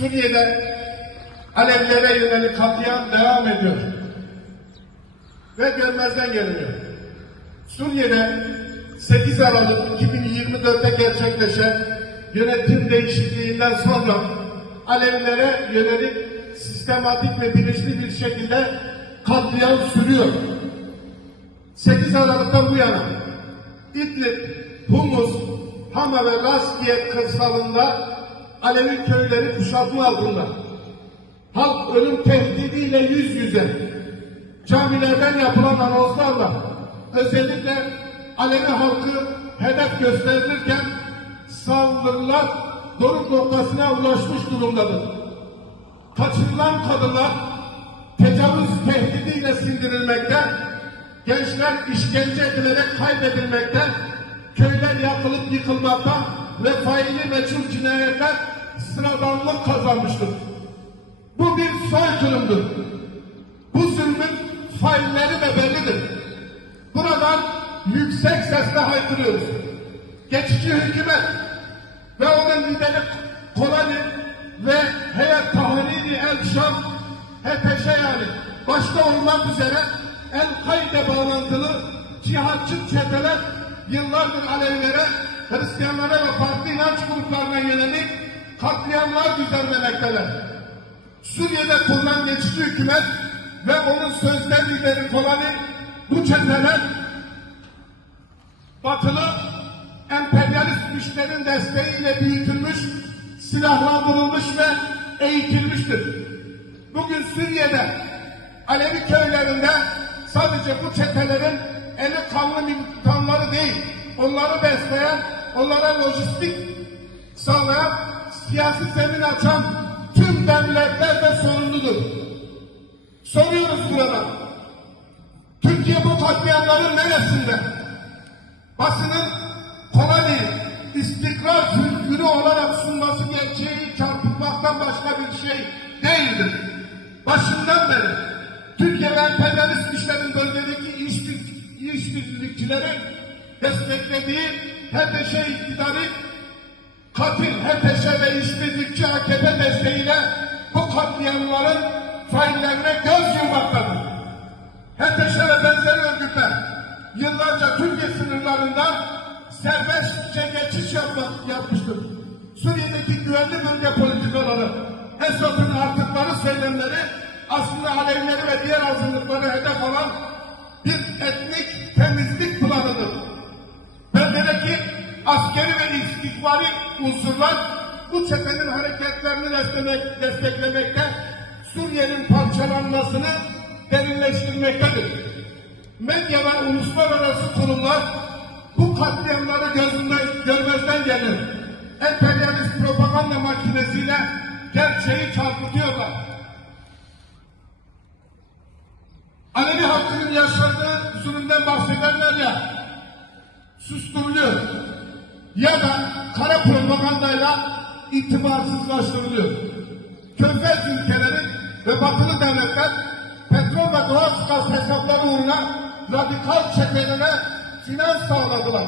Suriye'de Alevlere yönelik katliam devam ediyor. Ve görmezden geliniyor. Suriye'de 8 Aralık 2024'te gerçekleşen yönetim değişikliğinden sonra Alevilere yönelik sistematik ve bilinçli bir şekilde katliam sürüyor. 8 Aralık'tan bu yana İdlib, Humus, Hama ve Laskiye kırsalında Alevi köyleri kuşatma altında. Halk ölüm tehdidiyle yüz yüze. Camilerden yapılan anonslarla özellikle Alevi halkı hedef gösterilirken saldırılar doruk noktasına ulaşmış durumdadır. Kaçırılan kadınlar tecavüz tehdidiyle sindirilmekte, gençler işkence edilerek kaybedilmekte, köyler yakılıp yıkılmakta ve faili meçhul cinayetler sıradanlık kazanmıştır. Bu bir soykırımdır. Bu zulmün failleri de bellidir. Buradan yüksek sesle haykırıyoruz. Geçici hükümet ve onun lideri Kolani ve heyet tahriri El Şam HTŞ yani başta olmak üzere El-Kaide bağlantılı cihatçı çeteler yıllardır Alevilere, Hristiyanlara ve farklı inanç gruplarına yönelik katliamlar düzenlemekteler. Suriye'de kurulan geçici hükümet ve onun sözde lideri Kolani bu çeteler batılı emperyalist güçlerin desteğiyle büyütülmüş, silahlandırılmış ve eğitilmiştir. Bugün Suriye'de Alevi köylerinde sadece bu çetelerin eli kanlı militanları değil, onları besleyen, onlara lojistik sağlayan, siyasi zemin açan tüm devletler de sorumludur. Soruyoruz burada. Türkiye bu katliamların neresinde? Basının kolay istikrar kültürü olarak sunması gerçeği çarpıtmaktan başka bir şey değildir. Başından beri Türkiye ve emperyalist güçlerin bölgedeki işbir- işbirlikçilerin desteklediği HTŞ iktidarı katil HTŞ ve işbirlikçi AKP desteğiyle bu katliamların faillerine göz yummaktadır. HTŞ ve benzeri örgütler yıllarca Türkiye sınırlarından serbestçe geçiş yapmak, yapmıştır. Suriye'deki güvenli bölge politikaları, Esad'ın artıkları söylemleri aslında Alevileri ve diğer azınlıkları hedef alan bir etnik unsurlar bu çetenin hareketlerini desteklemek, desteklemekte, Suriye'nin parçalanmasını derinleştirmektedir. Medya ve uluslararası kurumlar bu katliamları gözünden, görmezden gelir. Emperyalist propaganda makinesiyle gerçeği çarpıtıyorlar. Alevi halkının yaşadığı zulümden bahsedenler ya, susturuluyor. Ya da kara propagandayla itibarsızlaştırılıyor. Körfez ülkeleri ve batılı devletler petrol ve doğal gaz hesapları uğruna radikal çetelere finans sağladılar.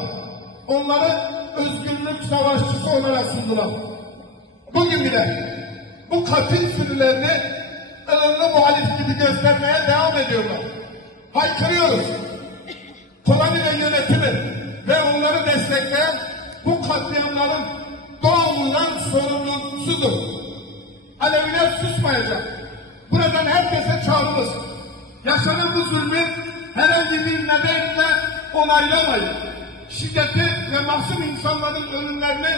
Onları özgürlük savaşçısı olarak sundular. Bugün bile bu katil sürülerini ılımlı muhalif gibi göstermeye devam ediyorlar. Haykırıyoruz. Koloni ve yönetimi ve onları destekleyen katliamların doğumundan sorumlusudur. Aleviler susmayacak. Buradan herkese çağrımız. Yaşanan bu zulmü herhangi bir nedenle onaylamayın. Şiddeti ve masum insanların ölümlerini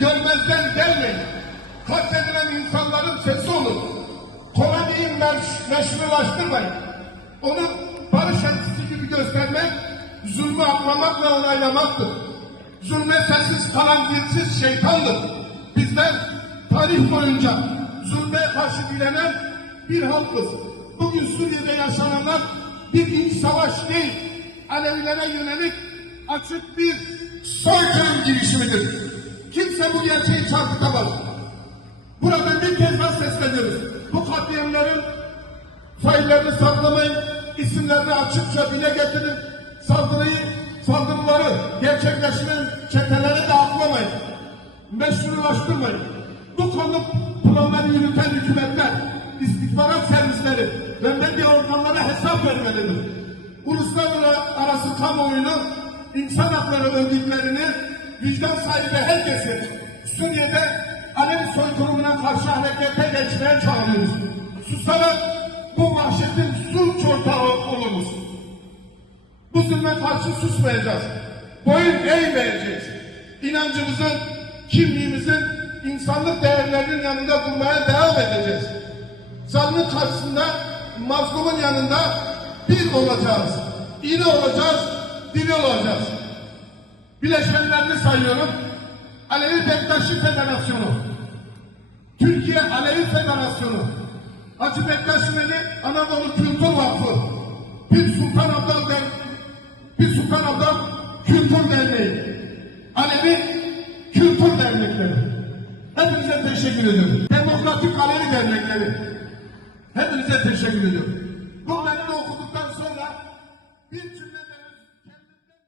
görmezden gelmeyin. Katledilen insanların sesi olun. Koloniyi meş, meşrulaştırmayın. Onu barış elçisi gibi göstermek, zulmü aklamak ve onaylamaktır. Zulme sessiz kalan dilsiz şeytandır. Bizler tarih boyunca zulme karşı direnen bir halkız. Bugün Suriye'de yaşananlar bir iç savaş değil, Alevilere yönelik açık bir soykırım girişimidir. Kimse bu gerçeği çarpıtamaz. Buradan bir kez daha sesleniyoruz. Bu katliamların faillerini saklamayın, isimlerini açıkça dile getirin. Saldırıyı, saldırıları gerçekleştiren çeteleri de aklamayın. Meşrulaştırmayın. Bu konu planları yürüten hükümetler, istihbarat servisleri ve medya organlara hesap vermelidir. Uluslararası kamuoyunu insan hakları örgütlerini vicdan sahibi herkesi Suriye'de Alevi soykırımına karşı harekete geçmeye çağırıyoruz. Susarak bu vahşetin suç ortağı oluruz. Bu zulme karşı susmayacağız. Boyun eğmeyeceğiz. İnancımızın, kimliğimizin, insanlık değerlerinin yanında durmaya devam edeceğiz. Zalimin karşısında, mazlumun yanında bir olacağız. İri olacağız, diri olacağız. Bileşenlerini sayıyorum. Alevi Bektaşi Federasyonu, Türkiye Alevi Federasyonu, Hacı Bektaş Veli Anadolu Kültür Vakfı, Pir Sultan Abdal Kültür Derneği, Alevi Kültür Dernekleri. Hepinize teşekkür ediyorum. Demokratik Alevi Dernekleri. Hepinize teşekkür ediyorum. Bu metni okuduktan sonra bir